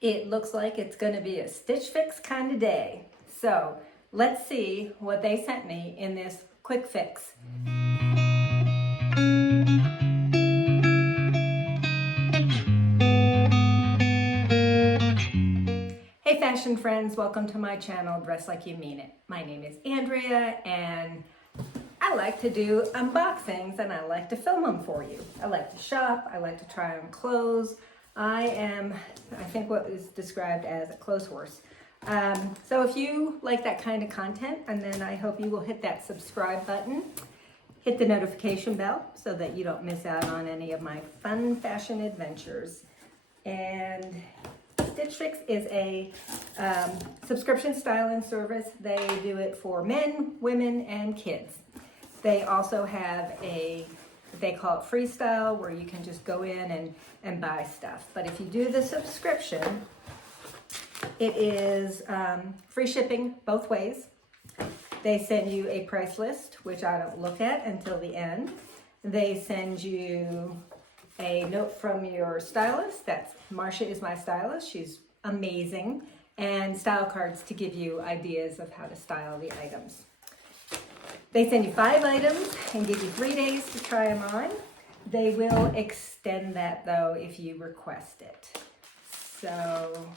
It looks like it's going to be a Stitch Fix kind of day. So let's see what they sent me in this quick fix. Hey fashion friends, welcome to my channel, Dress Like You Mean It. My name is Andrea and I like to do unboxings and I like to film them for you. I like to shop, I like to try on clothes. I think what is described as a clothes horse. So if you like that kind of content, and then I hope you will hit that subscribe button, hit the notification bell so that you don't miss out on any of my fun fashion adventures. And Stitch Fix is a subscription styling service. They do it for men, women, and kids. They also have they call it freestyle, where you can just go in and buy stuff. But if you do the subscription, it is free shipping both ways. They send you a price list, which I don't look at until the end. They send you a note from your stylist. That's Marcia is my stylist. She's amazing. And style cards to give you ideas of how to style the items. They send you 5 items and give you 3 days to try them on. They will extend that though if you request it. So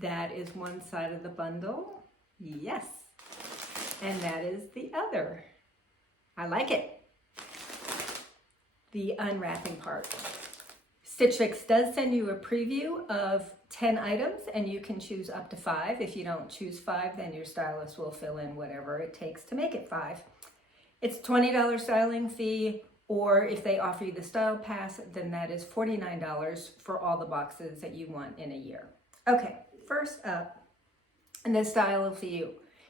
that is one side of the bundle. Yes. And that is the other. I like it. The unwrapping part. Stitch Fix does send you a preview of 10 items and you can choose up to 5. If you don't choose 5, then your stylist will fill in whatever it takes to make it 5. It's $20 styling fee, or if they offer you the style pass, then that is $49 for all the boxes that you want in a year. Okay, first up, and the style fee,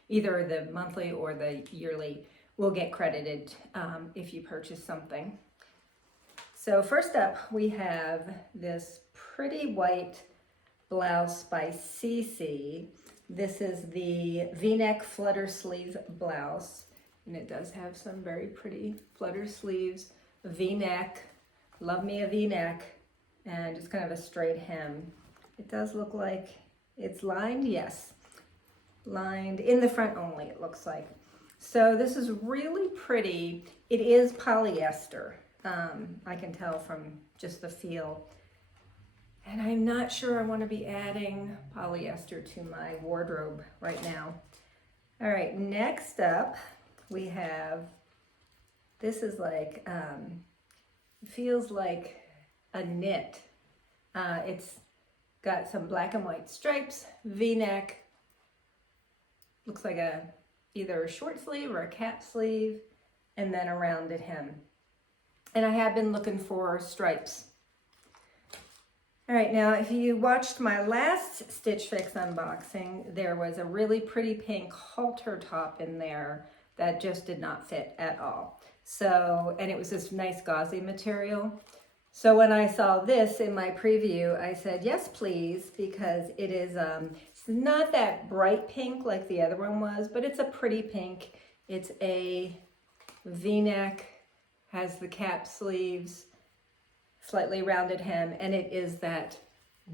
either the monthly or the yearly, will get credited if you purchase something. So first up, we have this pretty white blouse by CECE. This is the V-neck flutter sleeve blouse. And it does have some very pretty flutter sleeves, a V-neck, love me a V-neck, and just kind of a straight hem. It does look like it's lined, yes. Lined in the front only, it looks like. So this is really pretty. It is polyester, I can tell from just the feel. And I'm not sure I want to be adding polyester to my wardrobe right now. All right, next up, we have, this is like, feels like a knit. It's got some black and white stripes, V-neck, looks like either a short sleeve or a cap sleeve, and then a rounded hem. And I have been looking for stripes. All right, now if you watched my last Stitch Fix unboxing, there was a really pretty pink halter top in there that just did not fit at all. So, and it was this nice gauzy material. So when I saw this in my preview, I said, yes, please, because it is, it's not that bright pink like the other one was, but it's a pretty pink. It's a V-neck, has the cap sleeves, slightly rounded hem, and it is that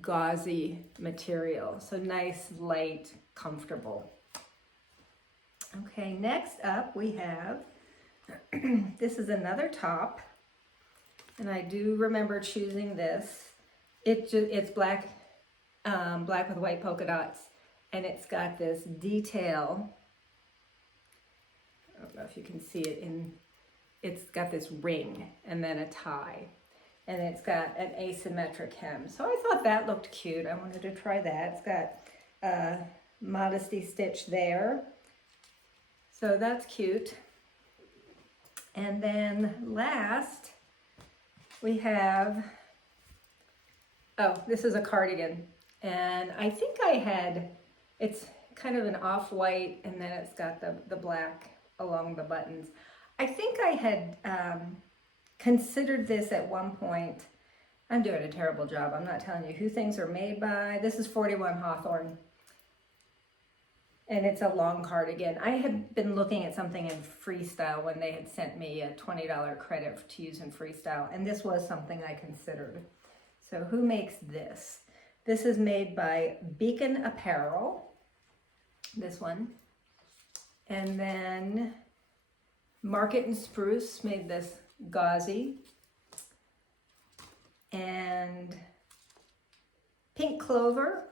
gauzy material. So nice, light, comfortable. Okay, next up we have, this is another top, and I do remember choosing this. It's black, black with white polka dots, and it's got this detail. I don't know if you can see it it's got this ring and then a tie, and it's got an asymmetric hem. So I thought that looked cute. I wanted to try that. It's got a modesty stitch there. So that's cute. And then last, we have, oh, this is a cardigan. And I think it's kind of an off-white, and then it's got the black along the buttons. I think I had considered this at one point. I'm doing a terrible job. I'm not telling you who things are made by. This is 41 Hawthorn. And it's a long cardigan. I had been looking at something in freestyle when they had sent me a $20 credit to use in freestyle, and this was something I considered. So who makes this? This is made by Beacon Apparel, this one. And then Market and Spruce made this Gauze. And Pink Clover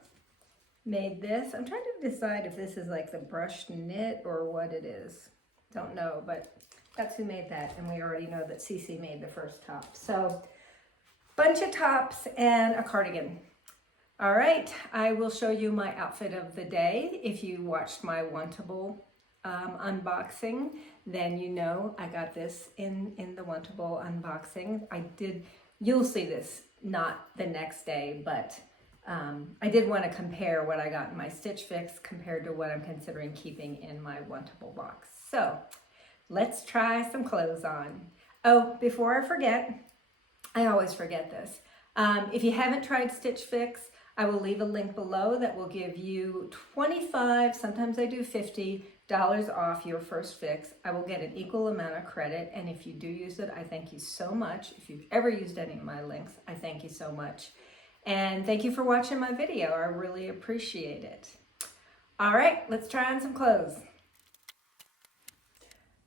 made this. I'm trying to decide if this is like the brushed knit or what it is. Don't know, but that's who made that. And we already know that CECE made the first top. So bunch of tops and a cardigan. All right, I will show you my outfit of the day. If you watched my Wantable unboxing, then you know I got this in the Wantable unboxing. You'll see this not the next day, but I did want to compare what I got in my Stitch Fix compared to what I'm considering keeping in my Wantable box. So let's try some clothes on. Oh, before I forget, I always forget this. If you haven't tried Stitch Fix, I will leave a link below that will give you 25, sometimes I do $50 off your first fix. I will get an equal amount of credit, and if you do use it, I thank you so much. If you've ever used any of my links, I thank you so much. And thank you for watching my video. I really appreciate it. All right, let's try on some clothes.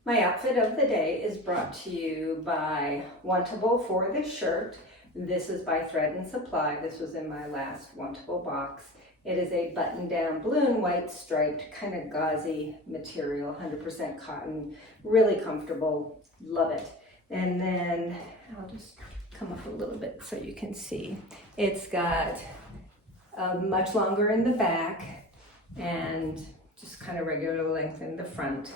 My outfit of the day is brought to you by Wantable for this shirt. This is by Thread and Supply. This was in my last Wantable box. It is a button-down blue and white striped kind of gauzy material, 100% cotton, really comfortable, love it. And then I'll just come up a little bit so you can see. It's got much longer in the back and just kind of regular length in the front.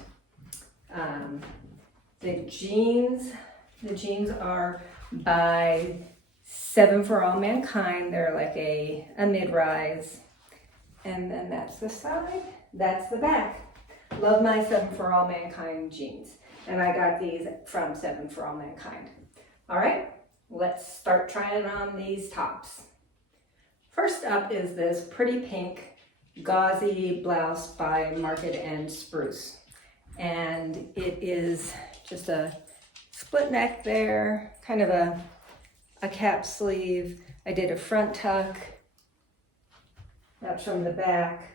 The jeans are by 7 for All Mankind. They're like a mid-rise. And then that's the side, that's the back. Love my 7 for All Mankind jeans. And I got these from 7 for All Mankind. All right, let's start trying on these tops. First up is this pretty pink gauzy blouse by Market and Spruce. And it is just a split neck there, kind of a cap sleeve. I did a front tuck. That's from the back.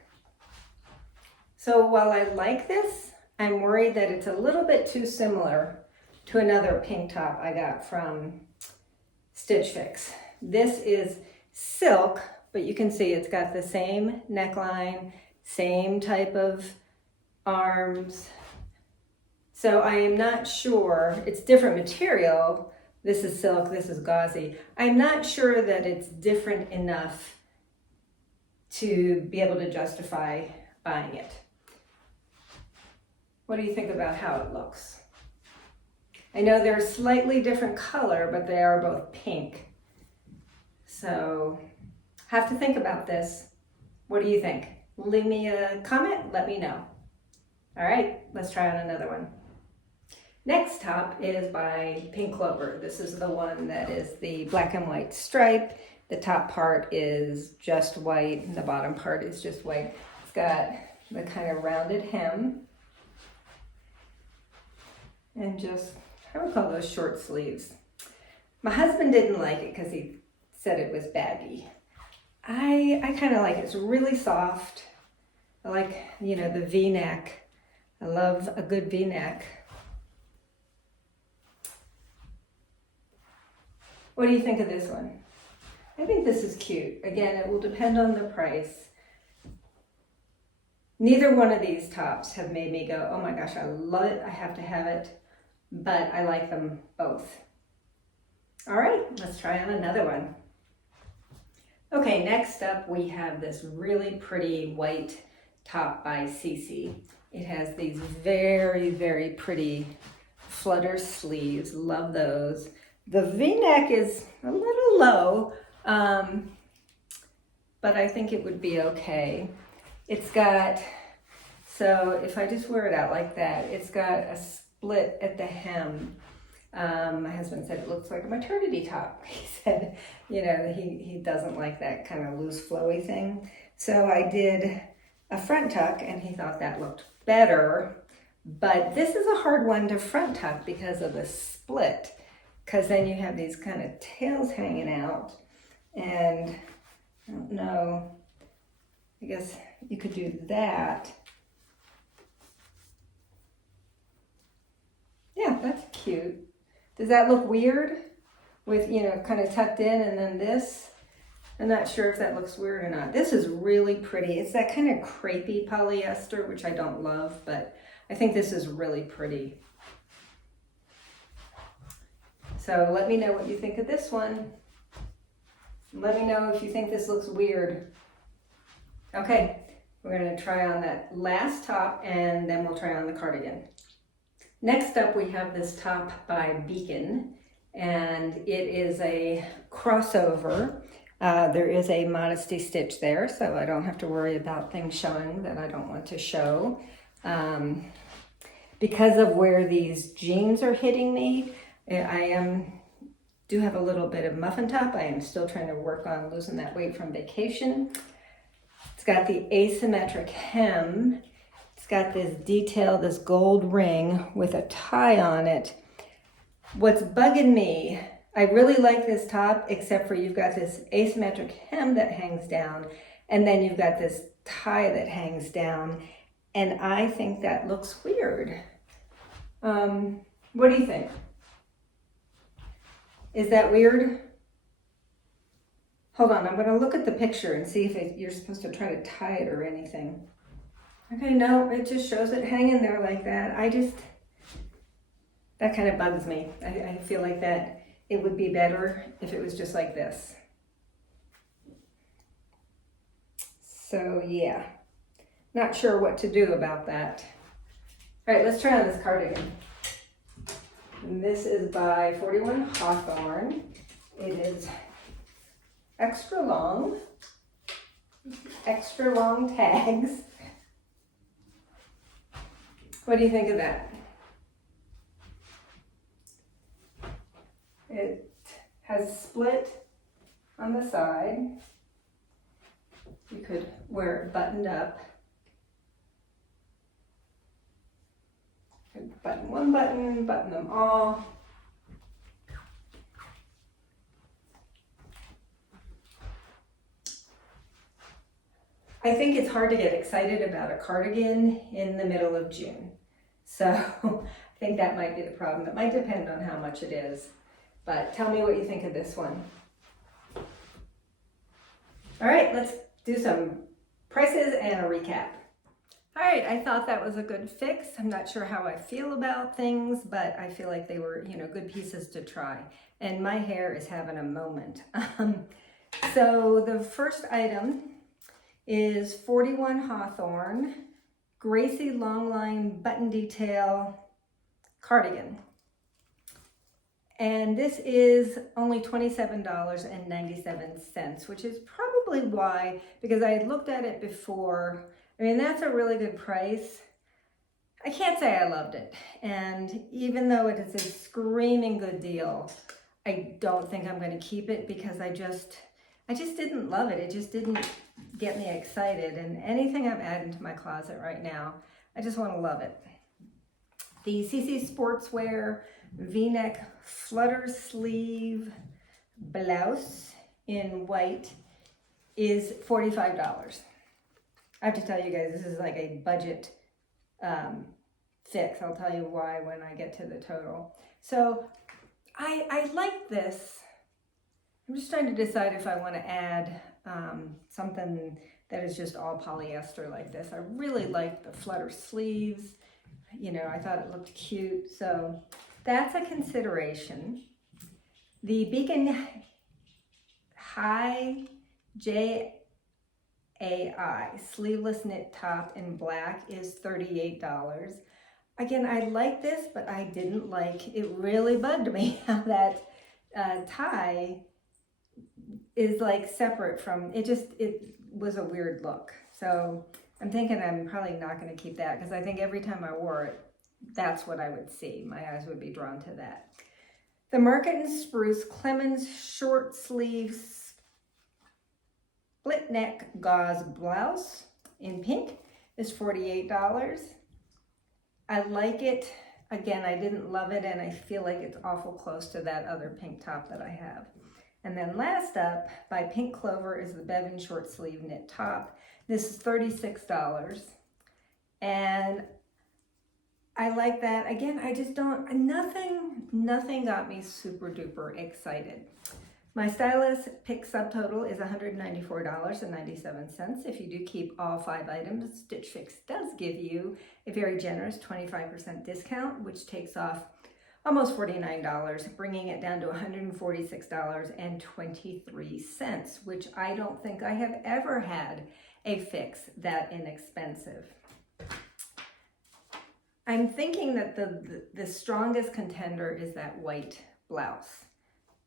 So while I like this, I'm worried that it's a little bit too similar to another pink top I got from Stitch Fix. This is silk, but you can see it's got the same neckline, same type of arms. So I am not sure, it's different material. This is silk, this is gauzy. I'm not sure that it's different enough to be able to justify buying it. What do you think about how it looks? I know they're slightly different color, but they are both pink. So have to think about this. What do you think? Leave me a comment, let me know. All right, let's try on another one. Next top is by Pink Clover. This is the one that is the black and white stripe. The top part is just white and the bottom part is just white. It's got the kind of rounded hem and just, I would call those short sleeves. My husband didn't like it because he said it was baggy. I kind of like it. It's really soft. I like, you know, the V-neck. I love a good V-neck. What do you think of this one? I think this is cute. Again, it will depend on the price. Neither one of these tops have made me go, oh my gosh, I love it, I have to have it, but I like them both. All right, let's try on another one. Okay, next up we have this really pretty white top by CECE. It has these very, very pretty Flutter sleeves, love those. The V-neck is a little low, but I think it would be okay. It's got, so if I just wear it out like that, it's got a split at the hem. My husband said it looks like a maternity top. He said, you know, he doesn't like that kind of loose flowy thing. So I did a front tuck and he thought that looked better, but this is a hard one to front tuck because of the split. Because then you have these kind of tails hanging out, and I don't know. I guess you could do that. Yeah, that's cute. Does that look weird? With, you know, kind of tucked in and then this? I'm not sure if that looks weird or not. This is really pretty. It's that kind of crepey polyester, which I don't love, but I think this is really pretty. So let me know what you think of this one. Let me know if you think this looks weird. Okay, we're gonna try on that last top and then we'll try on the cardigan. Next up, we have this top by Beacon, and it is a crossover. There is a modesty stitch there, so I don't have to worry about things showing that I don't want to show. Because of where these jeans are hitting me, I do have a little bit of muffin top. I am still trying to work on losing that weight from vacation. It's got the asymmetric hem. It's got this detail, this gold ring with a tie on it. What's bugging me, I really like this top, except for you've got this asymmetric hem that hangs down, and then you've got this tie that hangs down, and I think that looks weird. What do you think? Is that weird? Hold on, I'm gonna look at the picture and see if you're supposed to try to tie it or anything. Okay, no, it just shows it hanging there like that. That kind of bugs me. I feel like that it would be better if it was just like this. So yeah, not sure what to do about that. All right, let's try on this cardigan. And this is by 41 Hawthorn. It is extra long tags. What do you think of that? It has split on the side. You could wear it buttoned up. You could button one button, button them all. I think it's hard to get excited about a cardigan in the middle of June. So I think that might be the problem. It might depend on how much it is. But tell me what you think of this one. All right, let's do some prices and a recap. All right, I thought that was a good fix. I'm not sure how I feel about things, but I feel like they were, you know, good pieces to try. And my hair is having a moment. So the first item is 41 Hawthorn Gracie long line button detail cardigan. And this is only $27.97, which is probably why, because I had looked at it before. I mean, that's a really good price. I can't say I loved it. And even though it is a screaming good deal, I don't think I'm going to keep it because I just didn't love it. It just didn't get me excited. And anything I'm adding to my closet right now, I just want to love it. The CECE Sportswear V-neck Flutter sleeve blouse in white is $45. I have to tell you guys, this is like a budget fix. I'll tell you why when I get to the total. So I like this. I'm just trying to decide if I want to add something that is just all polyester like this. I really like the Flutter sleeves. You know, I thought it looked cute. So that's a consideration. The Beacon High JAI sleeveless knit top in black is $38. Again, I like this, but I didn't like, it really bugged me how that tie is like separate from, it was a weird look. So I'm thinking I'm probably not going to keep that because I think every time I wore it, that's what I would see. My eyes would be drawn to that. The Market and Spruce Clemens short sleeve split neck gauze blouse in pink is $48. I like it. Again, I didn't love it and I feel like it's awful close to that other pink top that I have. And then last up, by Pink Clover, is the Bevan short sleeve knit top. This is $36. And I like that. Again, I just don't, nothing got me super duper excited. My stylist pick subtotal is $194.97. If you do keep all 5 items, Stitch Fix does give you a very generous 25% discount, which takes off almost $49, bringing it down to $146.23, which I don't think I have ever had a fix that inexpensive. I'm thinking that the strongest contender is that white blouse.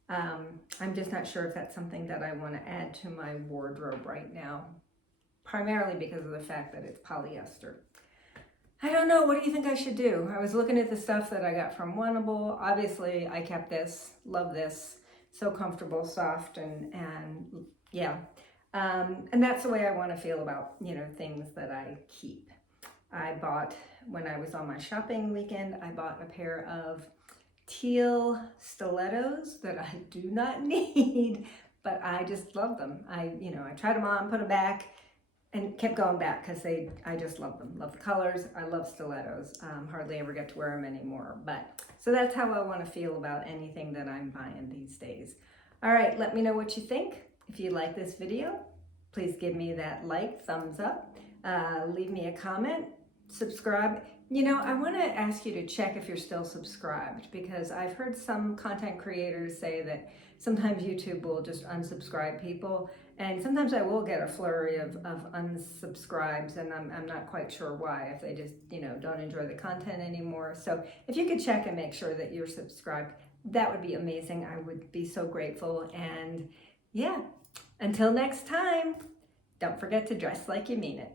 I'm just not sure if that's something that I want to add to my wardrobe right now, primarily because of the fact that it's polyester. I don't know, what do you think I should do? I was looking at the stuff that I got from Oneable. Obviously, I kept this, love this, so comfortable, soft, and yeah. And that's the way I want to feel about, you know, things that I keep. I bought, when I was on my shopping weekend, I bought a pair of teal stilettos that I do not need, but I just love them. I tried them on, put them back, and kept going back because I just love them. Love the colors. I love stilettos. Hardly ever get to wear them anymore. But so that's how I want to feel about anything that I'm buying these days. All right, let me know what you think. If you like this video, please give me that like, thumbs up. Leave me a comment. Subscribe. You know, I want to ask you to check if you're still subscribed, because I've heard some content creators say that sometimes YouTube will just unsubscribe people, and sometimes I will get a flurry of unsubscribes, and I'm not quite sure why, if they just, you know, don't enjoy the content anymore. So if you could check and make sure that you're subscribed, that would be amazing. I would be so grateful. And yeah, until next time, don't forget to dress like you mean it.